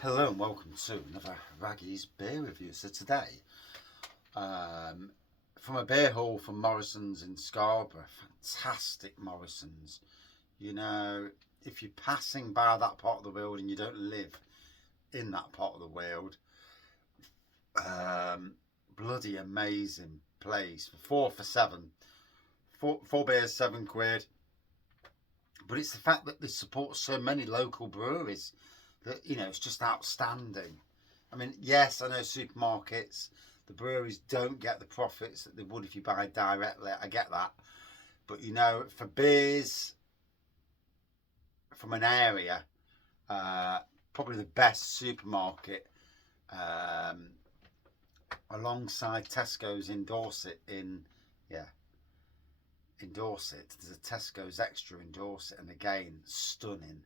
Hello and welcome to another Wraggys beer review. So today, from a beer hall from Morrison's in Scarborough, fantastic Morrison's. You know, if you're passing by that part of the world and you don't live in that part of the world, bloody amazing place. For £4 for 7, four beers, £7. But it's the fact that they support so many local breweries that, you know, it's just outstanding. I mean, yes, I know supermarkets, the breweries don't get the profits that they would if you buy directly. I get that. But, you know, for beers from an area, probably the best supermarket alongside Tesco's in Dorset in Dorset. There's a Tesco's Extra in Dorset, and again, stunning.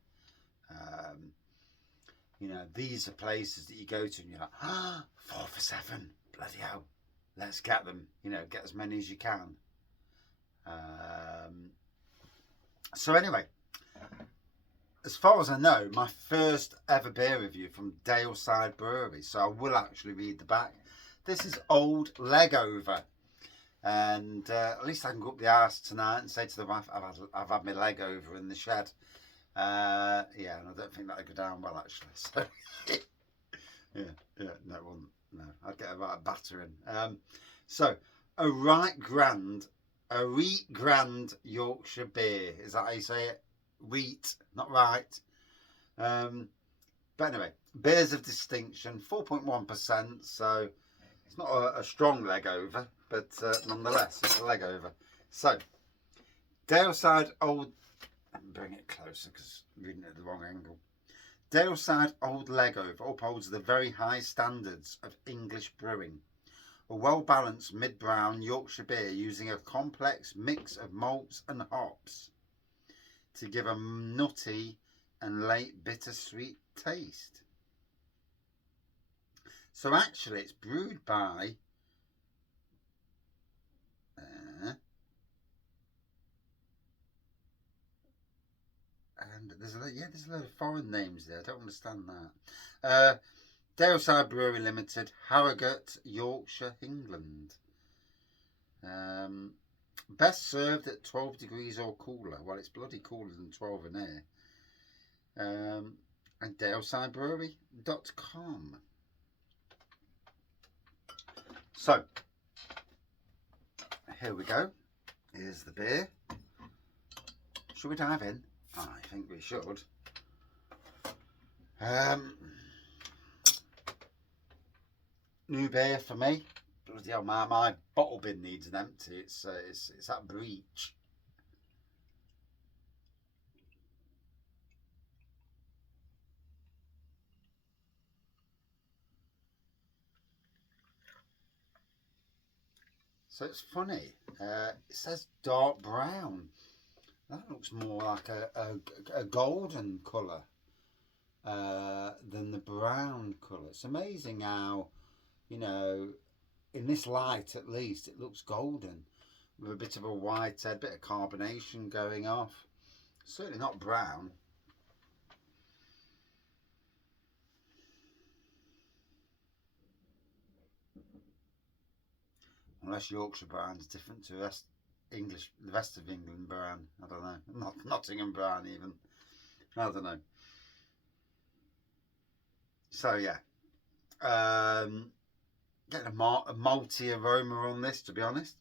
You know, these are places that you go to and you're like, ah, 4 for 7, bloody hell, let's get them. You know, get as many as you can. So anyway, as far as I know, my first ever beer review from Daleside Brewery. So I will actually read the back. This is Old Legover. And at least I can go up the arse tonight and say to the wife, I've had my leg over in the shed. Yeah, and I don't think that'd go down well actually. So yeah, no, it wouldn't. No, I'd get a right battering. So a right grand Yorkshire beer. Is that how you say it? Wheat, not right. But anyway, beers of distinction, 4.1%. So it's not a strong leg over, but nonetheless, it's a leg over. So Daleside Old. Bring it closer because I'm reading it at the wrong angle. Daleside Old Legover upholds the very high standards of English brewing. A well-balanced mid-brown Yorkshire beer using a complex mix of malts and hops to give a nutty and late bittersweet taste. So actually it's brewed by and there's a load of foreign names there. I don't understand that. Daleside Brewery Limited, Harrogate, Yorkshire, England. Best served at 12 degrees or cooler. Well, it's bloody cooler than 12 in here. And DalesideBrewery.com. So, here we go. Here's the beer. Should we dive in? I think we should. New beer for me. Bloody hell, my bottle bin needs an empty. It's at breach. So it's funny. It says dark brown. That looks more like a golden colour than the brown colour. It's amazing how, you know, in this light at least, it looks golden with a bit of a white head, bit of carbonation going off. Certainly not brown. Unless Yorkshire brown is different to the rest of England brown. I don't know. Not Nottingham brown even. I don't know. So yeah, getting a malty aroma on this, to be honest.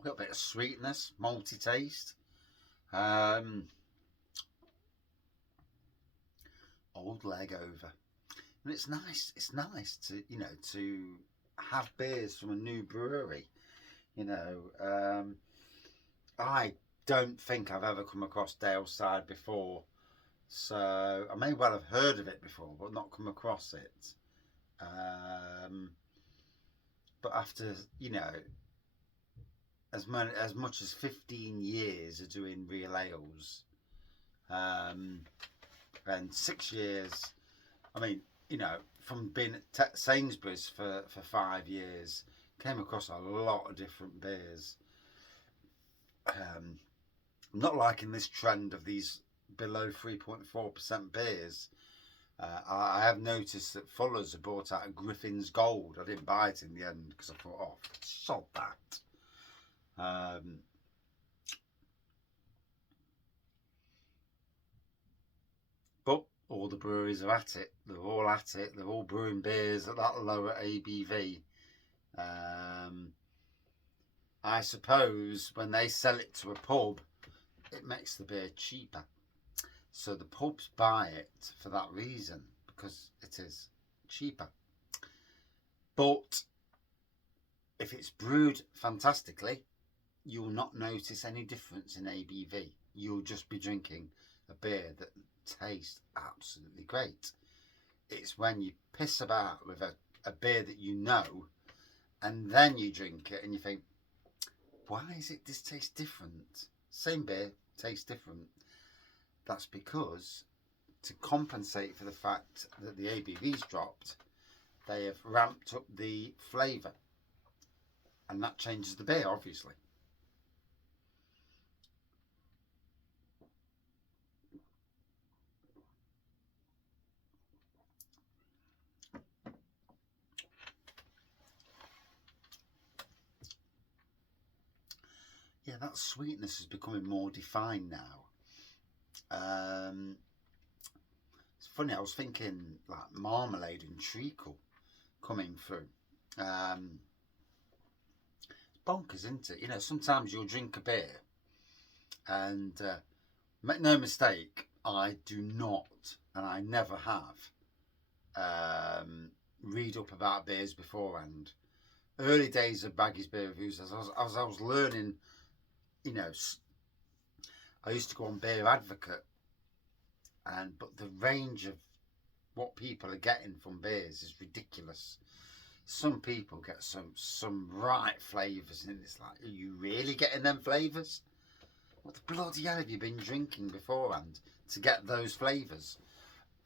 A little bit of sweetness, malty taste. Old Legover, and it's nice. It's nice to, you know, to have beers from a new brewery. You know, I don't think I've ever come across Daleside before, so I may well have heard of it before, but not come across it. But after, you know, as much as 15 years of doing real ales, and 6 years, I mean, you know, from being at Sainsbury's for 5 years, came across a lot of different beers. Not liking this trend of these below 3.4% beers. I have noticed that Fuller's have brought out a Griffin's Gold. I didn't buy it in the end because I thought, oh, sod that. But all the breweries are at it. They're all at it. They're all brewing beers at that lower ABV. I suppose when they sell it to a pub, it makes the beer cheaper. So the pubs buy it for that reason, because it is cheaper. But if it's brewed fantastically, you'll not notice any difference in ABV. You'll just be drinking a beer that tastes absolutely great. It's when you piss about with a beer that you know, and then you drink it and you think, why is it this tastes different? Same beer, tastes different. That's because, to compensate for the fact that the ABV's dropped, they have ramped up the flavour, and that changes the beer, obviously. Yeah, that sweetness is becoming more defined now. It's funny, I was thinking like marmalade and treacle coming through. It's bonkers, isn't it? You know, sometimes you'll drink a beer and make no mistake, I do not, and I never have, read up about beers beforehand. Early days of Wraggys Beer Reviews, as I was learning, you know, I used to go on Beer Advocate, but the range of what people are getting from beers is ridiculous. Some people get some right flavours, and it's like, are you really getting them flavours? What the bloody hell have you been drinking beforehand to get those flavours?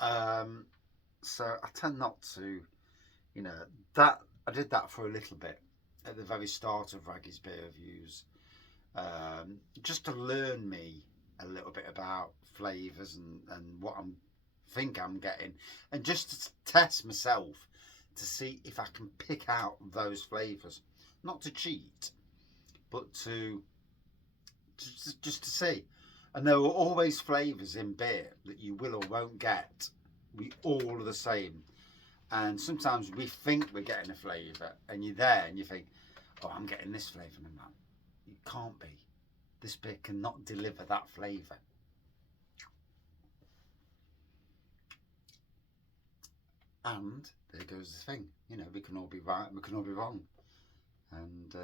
So I tend not to, you know, that I did that for a little bit at the very start of Wraggys Beer Reviews, just to learn me a little bit about flavours and what I think I'm getting, and just to test myself to see if I can pick out those flavours, not to cheat, but to just to see. And there are always flavours in beer that you will or won't get. We all are the same. And sometimes we think we're getting a flavour, and you're there and you think, oh, I'm getting this flavour. And I'm like, you can't be. This beer cannot deliver that flavour. And there goes the thing. You know, we can all be right, we can all be wrong. And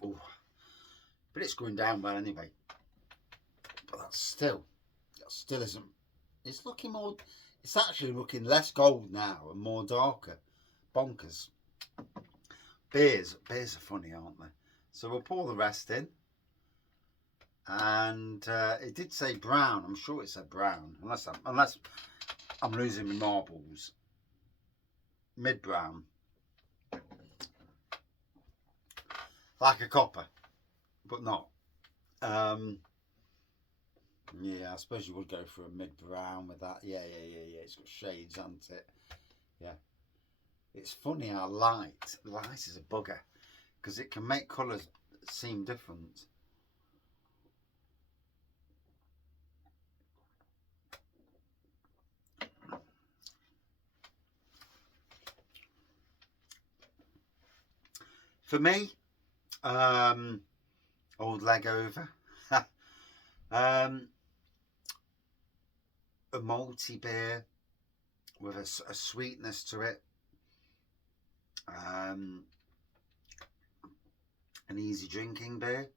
oh, but it's going down well anyway. But that still isn't. It's looking more. It's actually looking less gold now and more darker. Bonkers. Beers are funny, aren't they? So we'll pour the rest in. And it did say brown. I'm sure it said brown, unless I'm losing my marbles. Mid brown, like a copper, but not. Yeah, I suppose you would go for a mid brown with that. Yeah. It's got shades, hasn't it? Yeah. It's funny how light is a bugger, because it can make colours seem different. For me, old Legover, a malty beer with a sweetness to it. an easy drinking beer.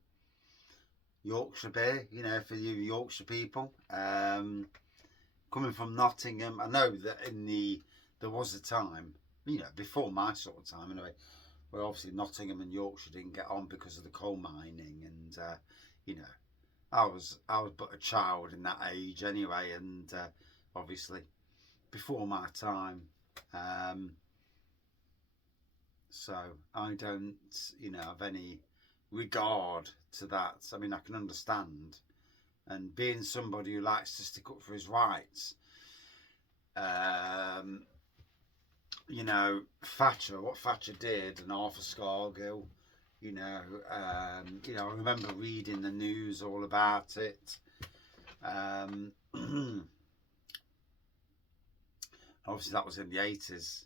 Yorkshire beer, you know, for you Yorkshire people. Coming from Nottingham, I know that there was a time, you know, before my sort of time anyway, where obviously Nottingham and Yorkshire didn't get on because of the coal mining, and you know, I was but a child in that age anyway, and obviously before my time. So I don't, you know, have any regard to that. I mean, I can understand, and being somebody who likes to stick up for his rights, you know, what Thatcher did, and Arthur Scargill, you know, I remember reading the news all about it. Obviously, that was in the 80s.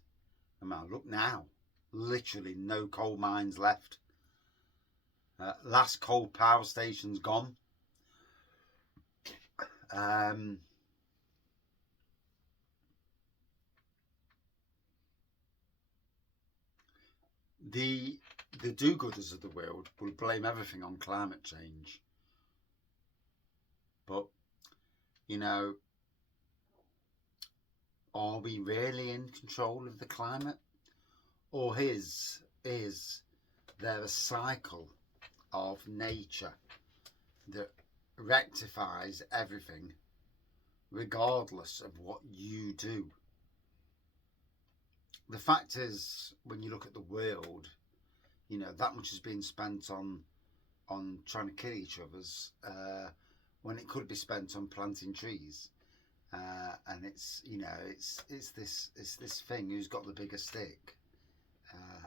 I mean, look now, literally no coal mines left. Last coal power station's gone. The do-gooders of the world will blame everything on climate change. But, you know, are we really in control of the climate? Or is there a cycle of nature that rectifies everything regardless of what you do? The fact is, when you look at the world, you know, that much is being spent on trying to kill each other's when it could be spent on planting trees. And it's, you know, it's this thing, who's got the bigger stick.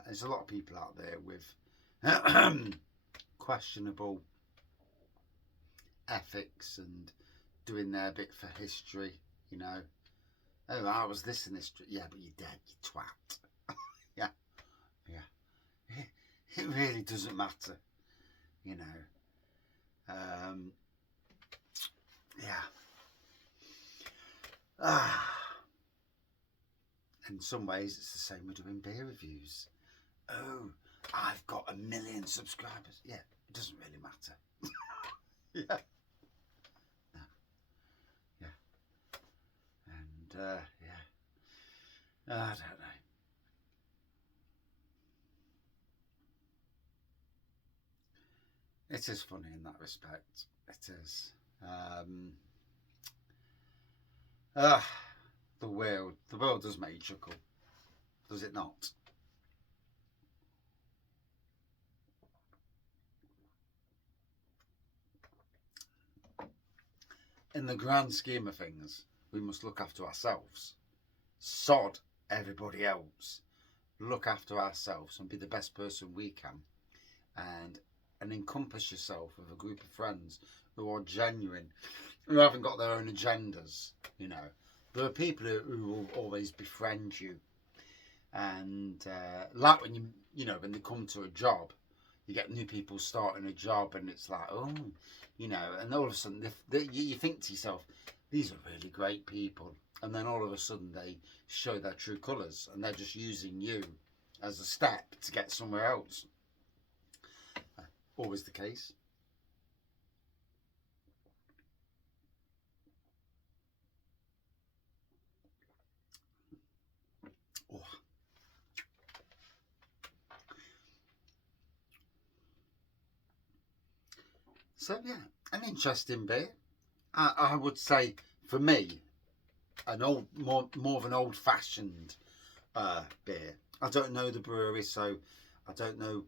There's a lot of people out there with questionable ethics and doing their bit for history, you know. Oh, I was this in history. Yeah, but you're dead, you twat. Yeah. It really doesn't matter, you know. In some ways, it's the same with doing beer reviews. Oh, I've got 1 million subscribers. Yeah, it doesn't really matter. Yeah. No. Yeah. And, yeah. I don't know. It is funny in that respect. It is. The world does make you chuckle, does it not? In the grand scheme of things, we must look after ourselves. Sod everybody else. Look after ourselves and be the best person we can. And encompass yourself with a group of friends who are genuine, who haven't got their own agendas, you know. There are people who will always befriend you. And like when you know, when they come to a job, you get new people starting a job, and it's like, oh, you know, and all of a sudden you think to yourself, these are really great people, and then all of a sudden they show their true colours, and they're just using you as a step to get somewhere else. Always the case. Oh. So yeah, an interesting beer. I would say, for me, more of an old-fashioned beer. I don't know the brewery, so I don't know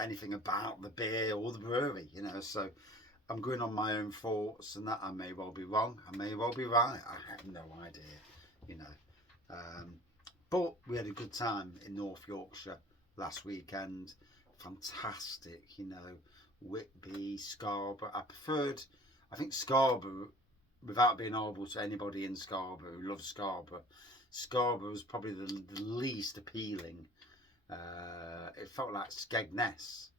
anything about the beer or the brewery, you know. So I'm going on my own thoughts, and that I may well be wrong, I may well be right. I have no idea, you know. But we had a good time in North Yorkshire last weekend. Fantastic, you know. Whitby, Scarborough. I think Scarborough, without being horrible to anybody in Scarborough who loves Scarborough, Scarborough was probably the least appealing. It felt like Skegness.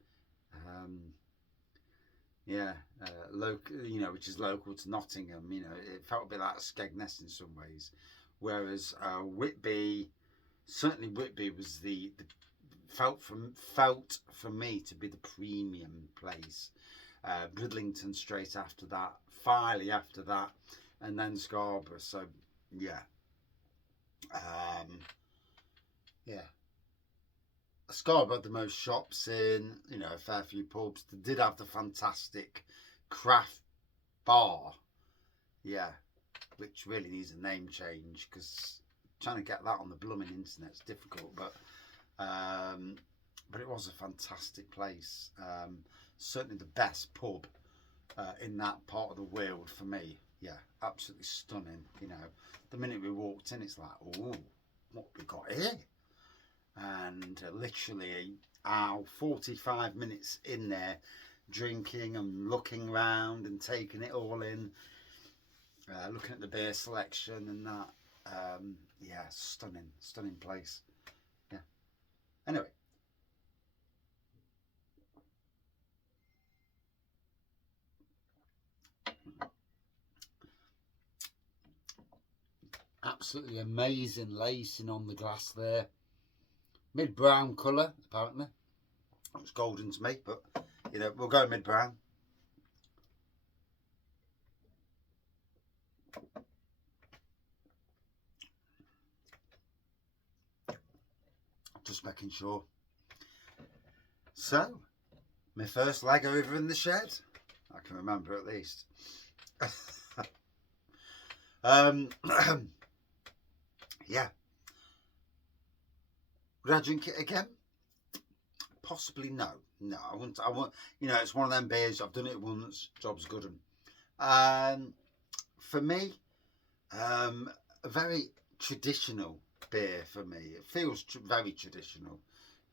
Local, you know, which is local to Nottingham. You know, it felt a bit like Skegness in some ways. Whereas Whitby, certainly Whitby was the felt for me to be the premium place. Bridlington straight after that, Filey after that, and then Scarborough. So yeah, yeah. Scarborough had the most shops in, you know, a fair few pubs. They did have the fantastic craft bar, yeah, which really needs a name change, because trying to get that on the blooming internet's difficult. But it was a fantastic place. Certainly the best pub in that part of the world for me. Yeah, absolutely stunning. You know, the minute we walked in, it's like, oh, what we got here? And literally 45 minutes in there, drinking and looking around and taking it all in, looking at the beer selection and that. Yeah, stunning place. Yeah. Anyway, absolutely amazing lacing on the glass there. Mid-brown colour, apparently. Looks golden to me, but you know, we'll go mid-brown. Just making sure. So, my first Legover in the shed. I can remember at least. Yeah. Would I drink it again? Possibly no. No, I wouldn't. I won't. You know, it's one of them beers. I've done it once. Job's good. For me, a very traditional beer for me. It feels very traditional.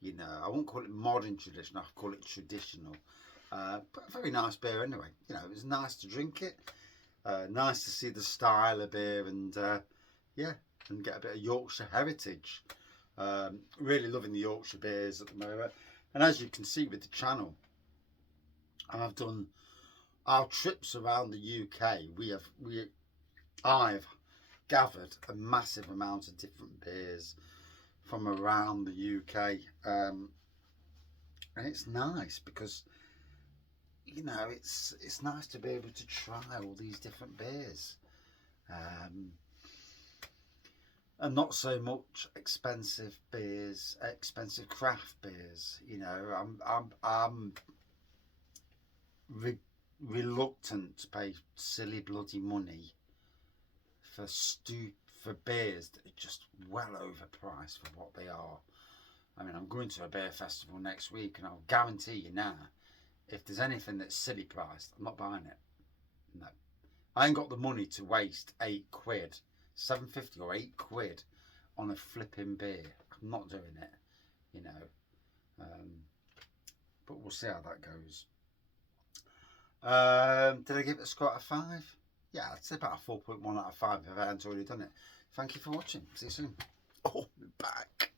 You know, I won't call it modern traditional. I call it traditional. But a very nice beer anyway. You know, it was nice to drink it. Nice to see the style of beer, and yeah, and get a bit of Yorkshire heritage. Really loving the Yorkshire beers at the moment. And as you can see with the channel, I've done our trips around the UK. I've gathered a massive amount of different beers from around the UK, and it's nice because, you know, it's nice to be able to try all these different beers, and not so much expensive beers, expensive craft beers. You know, I'm reluctant to pay silly bloody money for beers that are just well overpriced for what they are. I mean, I'm going to a beer festival next week, and I'll guarantee you now, if there's anything that's silly priced, I'm not buying it. No, I ain't got the money to waste £8, £7.50 or £8 on a flipping beer. I'm not doing it, you know. But we'll see how that goes. Did I give it a score out of 5? Yeah, I'd say about a 4.1 out of 5 if I hadn't already done it. Thank you for watching. See you soon. Oh, back.